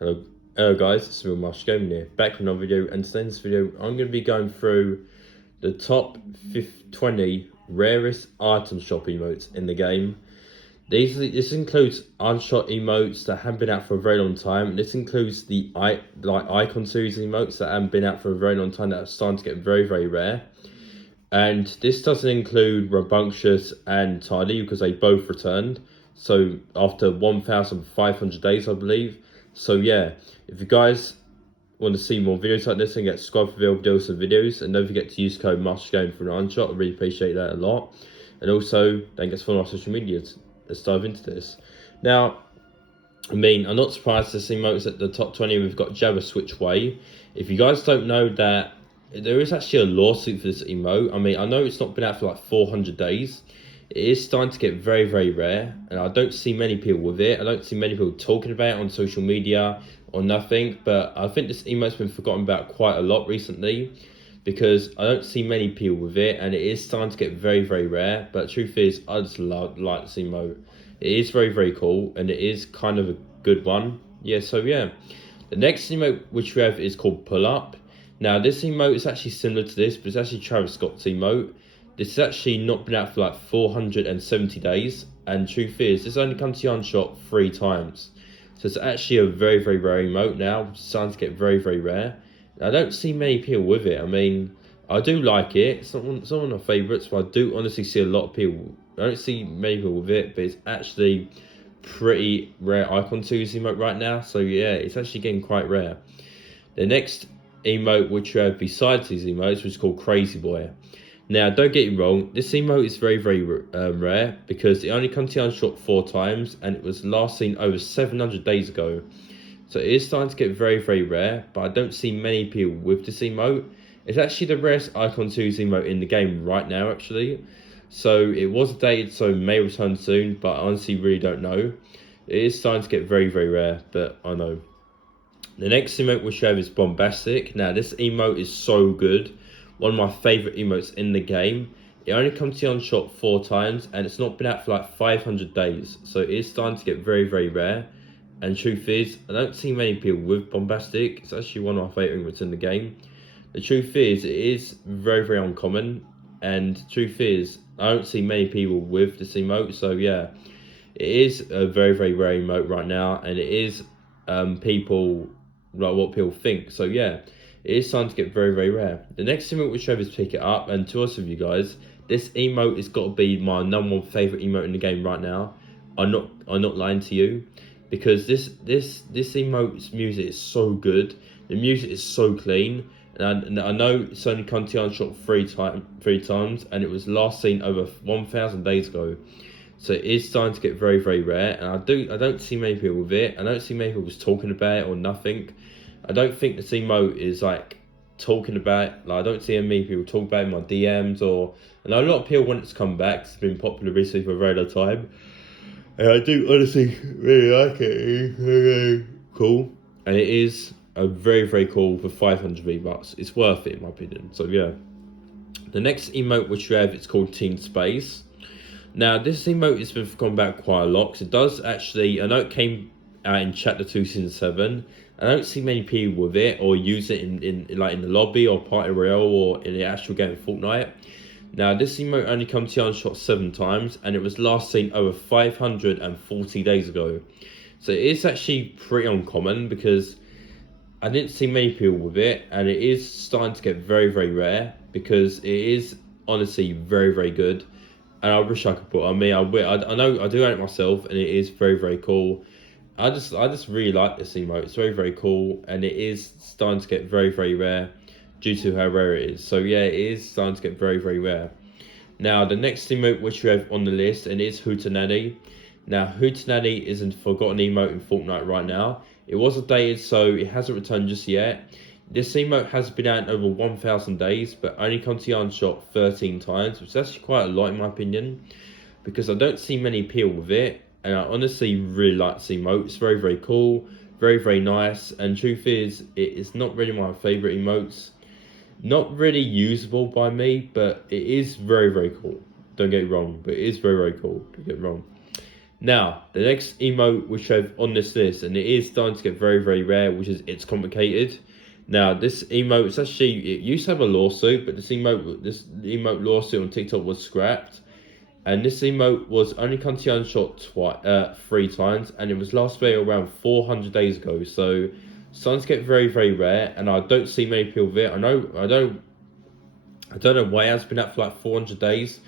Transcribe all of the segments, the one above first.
Hello, hello guys, it's Real Marsh Gaming here, back with another video, and today in this video I'm going to be going through the top 20 rarest item shop emotes in the game. This includes unshot emotes that haven't been out for a very long time. This includes the icon series emotes that haven't been out for a very long time that are starting to get very rare. And this doesn't include Rambunctious and Tidy because they both returned. So after 1,500 days, I believe. So yeah, if you guys want to see more videos like this, and get subscribed for videos and videos. And don't forget to use code MasterGame for an unshot. I really appreciate that a lot. And also, don't forget to follow our social medias. Let's dive into this. Now, I'm not surprised to see emotes at the top 20. We've got Jabba Switch Way. If you guys don't know that, there is actually a lawsuit for this emote. I know it's not been out for like 400 days. It is starting to get very rare, and I don't see many people with it. I don't see many people talking about it on social media or nothing, but I think this emote's been forgotten about quite a lot recently because I don't see many people with it, and it is starting to get very rare. But the truth is, I just like this emote. It is very cool, and it is kind of a good one. Yeah, so yeah. The next emote which we have is called Pull Up. Now, this emote is actually similar to this, but it's actually Travis Scott's emote. This has actually not been out for like 470 days, and truth is, this only comes to unshot 3 times. So it's actually a very rare emote now. It's starting to get very rare. I don't see many people with it. I do like it. It's not one of my favourites, but I do honestly see a lot of people. I don't see many people with it, but it's actually pretty rare icon to use emote right now. So yeah, it's actually getting quite rare. The next emote which we have besides these emotes, which is called Crazy Boy. Now, don't get me wrong, this emote is very rare because it only comes to unshot 4 times, and it was last seen over 700 days ago. So it is starting to get very rare, but I don't see many people with this emote. It's actually the rarest icon series emote in the game right now, actually. So it was dated, so it may return soon, but I honestly really don't know. It is starting to get very rare, but I know. The next emote we have is Bombastic. Now, this emote is so good. One of my favourite emotes in the game. It only comes to unshot 4 times, and it's not been out for like 500 days. So it is starting to get very rare. And truth is, I don't see many people with Bombastic. It's actually one of my favourite emotes in the game. The truth is, it is very uncommon. And truth is, I don't see many people with this emote. So yeah, it is a very rare emote right now. And it is people, like what people think. So yeah, it is starting to get very rare. The next emote which I have is Pick It Up. And to us of you guys, this emote has got to be my #1 favourite emote in the game right now. I'm not lying to you, because this emote's music is so good. The music is so clean, and I know it's only come to unshot 3 times, and it was last seen over 1,000 days ago. So it is starting to get very rare, and I don't see many people with it. I don't see many people talking about it or nothing. I don't think the emote is like talking about it. Like, I don't see many people talk about it in my DMs, or I know a lot of people want it to come back. It's been popular recently for a very long time. And I do honestly really like it. It's very cool. And it is a very cool for 500 V-Bucks. It's worth it in my opinion. So yeah. The next emote which we have, it's called Teen Space. Now, this emote has been forgotten about quite a lot, because it does actually, I know it came out in Chapter 2 Season 7. I don't see many people with it or use it in the lobby or Party Royale or in the actual game of Fortnite. Now, this emote only comes to unshot 7 times, and it was last seen over 540 days ago. So it is actually pretty uncommon, because I didn't see many people with it, and it is starting to get very rare, because it is honestly very good. And I wish I could put. I know I do own it myself, and it is very cool. I just really like this emote. It's very cool, and it is starting to get very rare due to how rare it is. So yeah, it is starting to get very rare. Now, the next emote which we have on the list, and it's Hootenanny. Now, Hootenanny is a forgotten emote in Fortnite right now. It was updated, so it hasn't returned just yet. This emote has been out in over 1,000 days, but only come to unshot 13 times, which is actually quite a lot in my opinion, because I don't see many people with it, and I honestly really like this emote. It's very cool, very nice, and truth is, it is not really my favourite emotes. Not really usable by me, but it is very cool. Don't get it wrong, but it is very cool. Don't get it wrong. Now, the next emote which I have on this list, and it is starting to get very, very rare, which is It's Complicated. Now, this emote, it's actually, it used to have a lawsuit, but this emote lawsuit on TikTok was scrapped. And this emote was only come to Unshot 3 times, and it was last played around 400 days ago. So, starting to get very, very rare, and I don't see many people with it. I don't know why it has been out for like 400 days.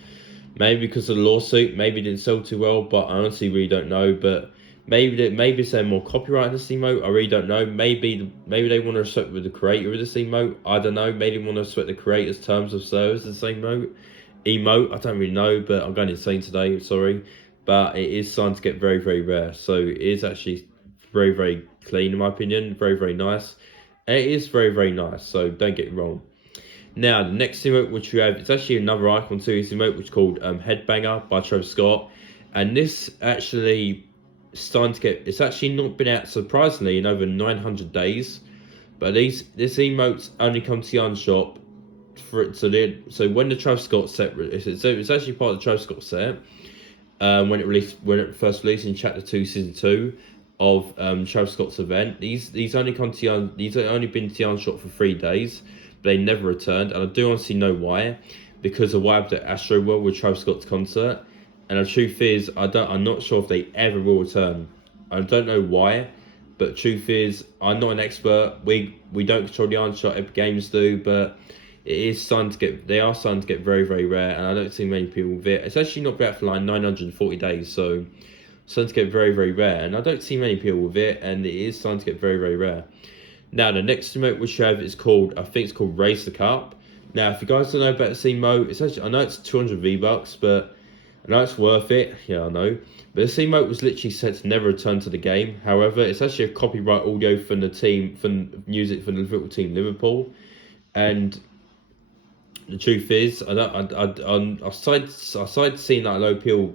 Maybe because of the lawsuit, maybe it didn't sell too well, but I honestly really don't know. But maybe it's more copyright in this emote. I really don't know. Maybe they want to respect with the creator of this emote. I don't know. Maybe they want to respect the creator's terms of service. The same emote. I don't really know, but I'm going insane today. Sorry, but it is starting to get very, very rare. So it is actually very, very clean in my opinion. Very, very nice. And it is very, very nice. So don't get me wrong. Now, the next emote which we have, it's actually another Icon Series emote, which is called Headbanger by Travis Scott. And this actually starting to get, it's actually not been out, surprisingly, in over 900 days. But this emote's only come to the Unshop so when the Travis Scott set, it's actually part of the Travis Scott set. When it first released in Chapter 2, Season 2 of Travis Scott's event. These only only been to the Unshot for 3 days, but they never returned, and I do honestly know why, because of what happened at Astro World with Travis Scott's concert. And the truth is, I'm not sure if they ever will return. I don't know why, but truth is, I'm not an expert. We don't control the Unshot, Epic Games do, but they are starting to get very, very rare, and I don't see many people with it. It's actually not been out for like 940 days, so it's starting to get very, very rare, and I don't see many people with it, and it is starting to get very, very rare. Now, the next emote which we have is called, I think it's called Raise the Cup. Now, if you guys don't know about this emote, it's actually, I know it's 200 V-Bucks, but I know it's worth it. Yeah, I know. But this emote was literally set to never return to the game. However, it's actually a copyright audio from the team, from music from the Liverpool team, Liverpool. And the truth is, I started seeing that a lot of people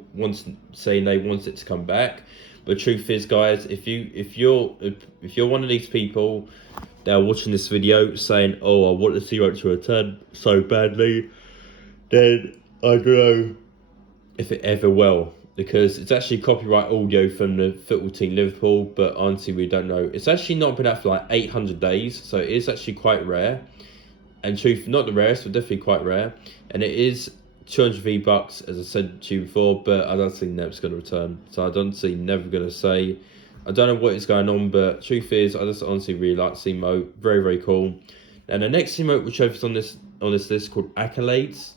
saying they want it to come back. But the truth is, guys, if you're one of these people that are watching this video saying, "Oh, I want the Zero to return so badly," then I don't know if it ever will, because it's actually copyright audio from the football team Liverpool. But honestly, we don't know. It's actually not been out for like 800 days, so it is actually quite rare. And truth, not the rarest, but definitely quite rare. And it is 200 V-Bucks, as I said to you before, but I don't think Nev's going to return. So I don't see Nev going to say. I don't know what is going on, but truth is, I just honestly really like this emote. Very, very cool. And the next emote which I have on this list called Accolades.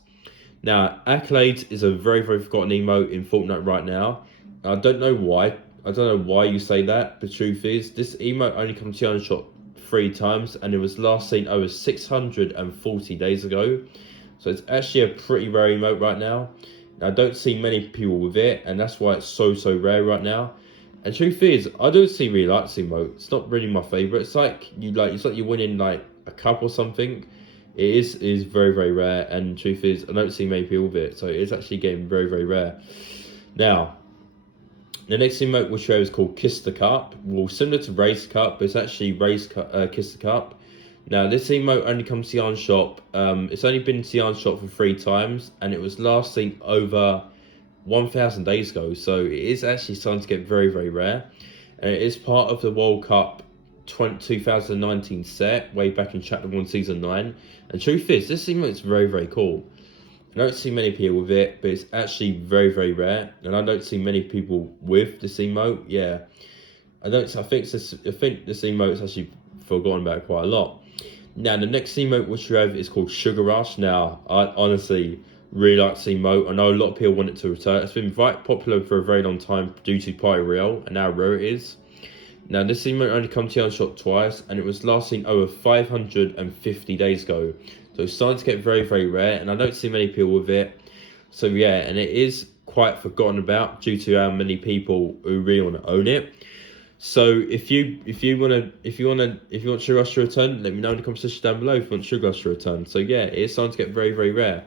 Now, Accolades is a very, very forgotten emote in Fortnite right now. I don't know why. I don't know why you say that. The truth is, this emote only comes to Unshot 3 times, and it was last seen over 640 days ago. So it's actually a pretty rare emote right now. I don't see many people with it, and that's why it's so rare right now. And truth is, I don't really like this emote. It's not really my favorite. It's like you're winning like a cup or something. It is very, very rare, and truth is, I don't see many people with it. So it's actually getting very, very rare. Now, the next emote we'll show is called Kiss the Cup. Well, similar to Raise the Cup, but it's actually Kiss the Cup. Now, this emote only comes to Yarn Shop. It's only been to Yarn Shop for 3 times, and it was last seen over 1,000 days ago. So it is actually starting to get very, very rare. And it is part of the World Cup 2019 set, way back in Chapter 1, Season 9. And truth is, this emote is very, very cool. I don't see many people with it, but it's actually very, very rare, and I don't see many people with this emote. Yeah, I think this emote is actually forgotten about quite a lot. Now, the next emote which we have is called Sugar Rush. Now, I honestly really like this emote. I know a lot of people want it to return. It's been quite popular for a very long time due to Party Real, and how rare it is. Now, this emote only comes to Unshot twice, and it was last seen over 550 days ago. So it's starting to get very, very rare, and I don't see many people with it. So yeah, and it is quite forgotten about due to how many people who really want to own it. So if you want Sugar Rush to return, let me know in the comment section down below if you want Sugar Rush to return. So yeah, it is starting to get very, very rare.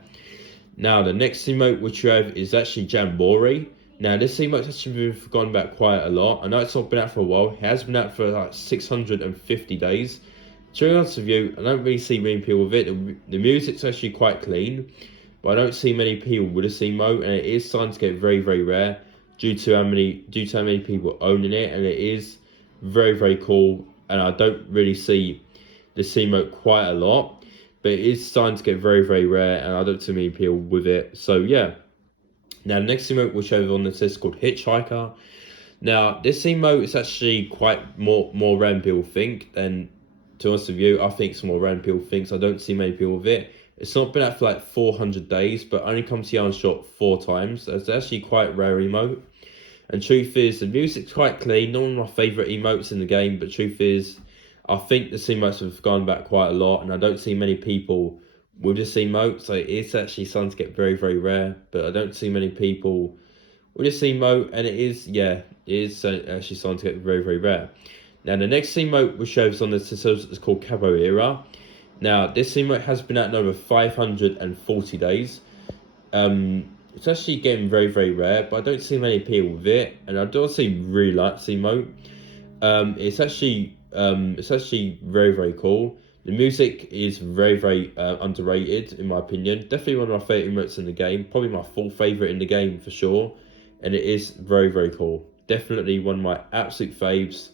Now, the next emote which you have is actually Jamboree. Now, this emote has actually been forgotten about quite a lot. I know it's not been out for a while. It has been out for like 650 days. To be honest with you, I don't really see many people with it. The music's actually quite clean, but I don't see many people with this emote, and it is starting to get very, very rare. due to how many people owning it, and it is very, very cool. And I don't really see this emote quite a lot, but it is starting to get very, very rare, and I don't see many people with it. So yeah. Now the next emote we'll show on this list is called Hitchhiker. Now this emote is actually quite more rare than people think, and to be honest with you, I think it's more rare than people think. So I don't see many people with it. It's not been out for like 400 days, but only comes to Yarn Shop 4 times. That's actually quite rare emote. And truth is, the music's quite clean. Not one of my favourite emotes in the game, but truth is, I think the emotes have gone back quite a lot, and I don't see many people with this emote. So it's actually starting to get very, very rare, but I don't see many people with this emote, and it is, yeah, it is actually starting to get very, very rare. Now, the next emote which shows on this is called Capoeira. Now, this emote has been out over 540 days. It's actually getting very, very rare, but I don't see many people with it, and I don't see really like this emote. It's actually very, very cool. The music is very, very underrated in my opinion. Definitely one of my favorite emotes in the game. Probably my full favorite in the game for sure, and it is very, very cool. Definitely one of my absolute faves,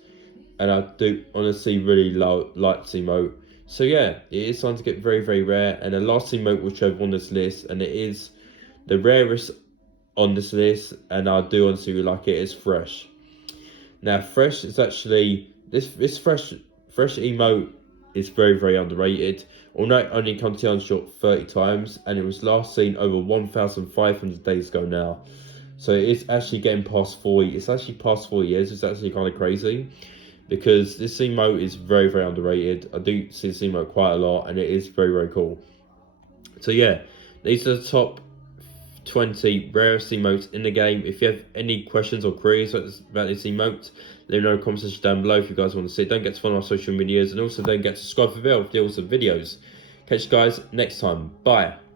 and I do honestly really like this emote. So yeah, it is starting to get very, very rare. And the last emote which I've on this list, and it is the rarest on this list, and I do honestly really like it, is Fresh. Now, Fresh is actually this fresh emote is very, very underrated. Although it only come to Unshot 30 times, and it was last seen over 1,500 days ago now. So it's actually getting past 40. It's actually past 4 years. It's actually kind of crazy because this emote is very, very underrated. I do see this emote quite a lot, and it is very, very cool. So yeah, these are the top 20 rarest emotes in the game. If you have any questions or queries about this emote, let me know in the comment section down below if you guys want to see it. Don't get to follow our social medias, and also don't get to subscribe for the bell for deals of videos. Catch you guys next time. Bye.